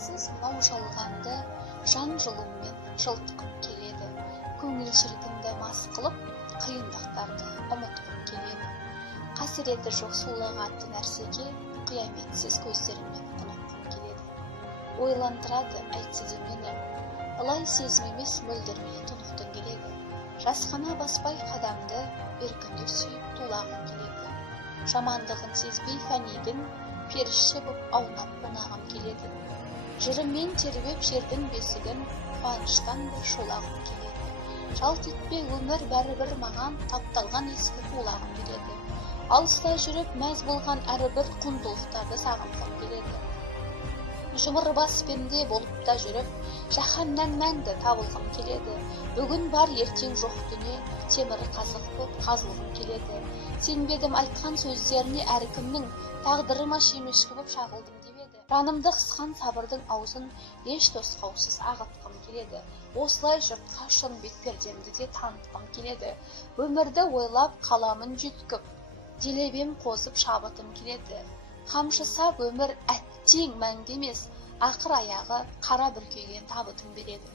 қияметсіз мынау жалғанды жан жылумен жылытқым келеді. Көңіл шіркінді мас қылып, қиындықтарды ұмытқым келеді. Қасіреті жоқ сулағатты нәрсеге қияметсіз көздеріммен құныққым келеді. Ойландырады әйтсе де мені, ылай сезім емес мөлдірмей тұнықтың келеді. Жасқана баспай қадамды еркіндік сүйіп тулағым келеді. Жамандығын сезбей фәнидің періште боп аунап қонағым келеді. Жырыммен тербеп жердің бесігін қуаныштан бір шолағым келеді. Жалт етпе өмір бәрібір маған тапталған ескі тулағым келеді. Алыста жүріп мәз болған әрбір құндылықтарды сағынғым келеді. Жұмыр бас пенде болып та жүріп, жаһаннан мәңгі табылғым келеді. Бүгін бар ертең жоқ дүние, темір қазық боп қазылғым келеді. Сенбедім айтқан сөздеріне әркімнің, тағдырыма шемешкі боп шағылдым деп еді. Жанымды қысқан сабырдың аузын еш тосқаусыз ағытқым келеді. Осылай жұртқа шын бет пердемді де танытқым келеді. Өмірді ойлап қаламын жүйткіп, делебем қозып шабытым келеді. Қамшы сап өмір әттең мәңгі емес, ақыр аяғы қара бүркеген табытын береді.